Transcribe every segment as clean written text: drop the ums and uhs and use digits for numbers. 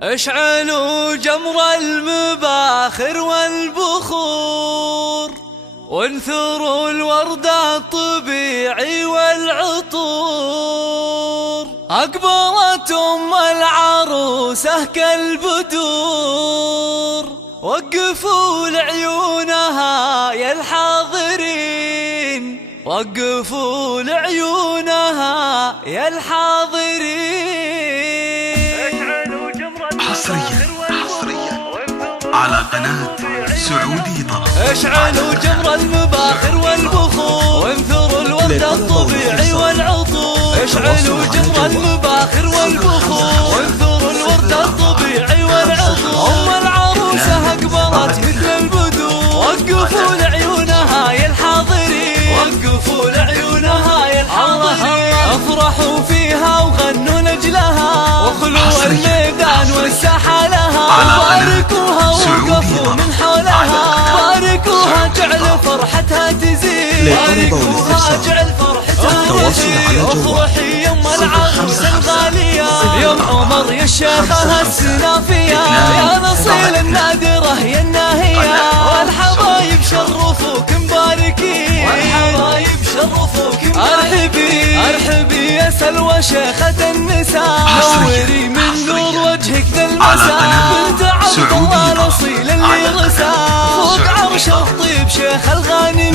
اشعلوا جمر المباخر والبخور، وانثروا الورد الطبيعي والعطور. أقبلت أم العروسة كالبدور، وقفوا لعيونها يا الحاضرين، وقفوا لعيونها يا الحاضرين. حصريا على قناة سعودي طرب. اشعلوا جمر المباخر والبخور، وانثروا الورد الطبيعي والعطور. اشعلوا جمر المباخر والبخور، وانثروا الورد الطبيعي والعطور. أم العروسة أقبلت مثل البدور، وقفوا لعيونها يا الحاضرين، وقفوا لعيونها يا الحاضرين. افرحوا فيها وغنوا لجلها، واخلوا الميدان والساحة لها. باركوها ووقفوا من حولها، باركوها جعل فرحتها تزيد، باركوها جعل فرحتها تزيد. افرحي يم العروسة الغالية، يوم عمر يا الشيخة السنافية، يا نصيل النادرة يا الناهية. والحبايب شرفوك مباركين، والحبايب شرفوك مباركين. ارحبي يا سلوى شيخة النساء، نوري من نور وجهك ذا المساء. بنت عبد الله الاصيل اللي غسى، فوق عرش الطيب شيخ الغانمين،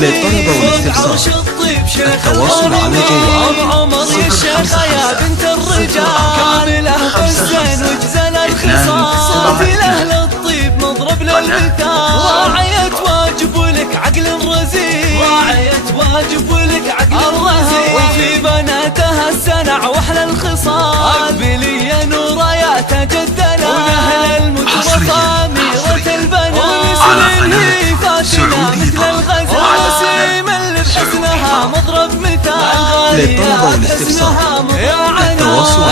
فوق عرش الطيب شيخ الغانمين. ام عمر يا الشيخة يا بنت الرجال، كامله بالزين وجزل الخصال. صوتي لاهل الطيب مضرب للمثال، راعية واجب ولك عقل رزين، راعية واجب ولك عقل رزين. وفي بناتها السنع واحلى الخصال، اقبلي يا نورا يا تاج الدلال. ونهل المتوفى ميرة البنات، ونسلين هي فاتنة مثل الغزال. ونسيم اللي بحسنها مضرب مثال، غالية بحسنها يا عنا.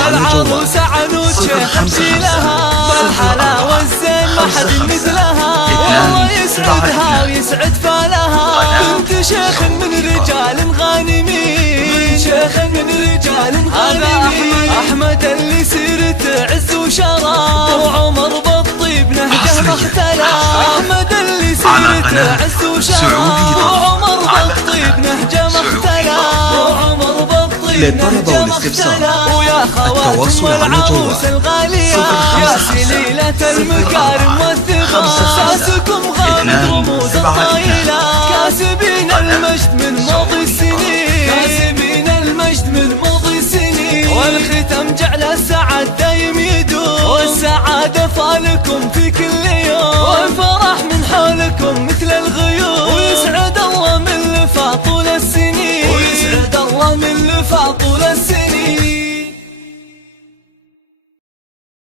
العروسة عنود شيختي لها، بالحلا والزين ما حد مثلها. والله يسعدها ويسعد فالها، بنت شيخ من رجال غانمين، شيخ من رجال غانمين. أحمد اللي سيرته عز وشرف، وعمر بالطيب نهجه ما اختلف. أحمد اللي سيرته عز وشرف، وعمر بالطيب نهجه ما اختلف. وعمر بالطيب نهجه ما اختلف. ويا خواتم العروس الغالية، يا سليلة المكارم والثقة، ساسكم غامض رموز الطايلة. كاسبين المجد من ماضي السنين، كاسبين المجد من ماضي السنين. والختم جعل السعد دايم يدوم، والسعادة فالكم في كل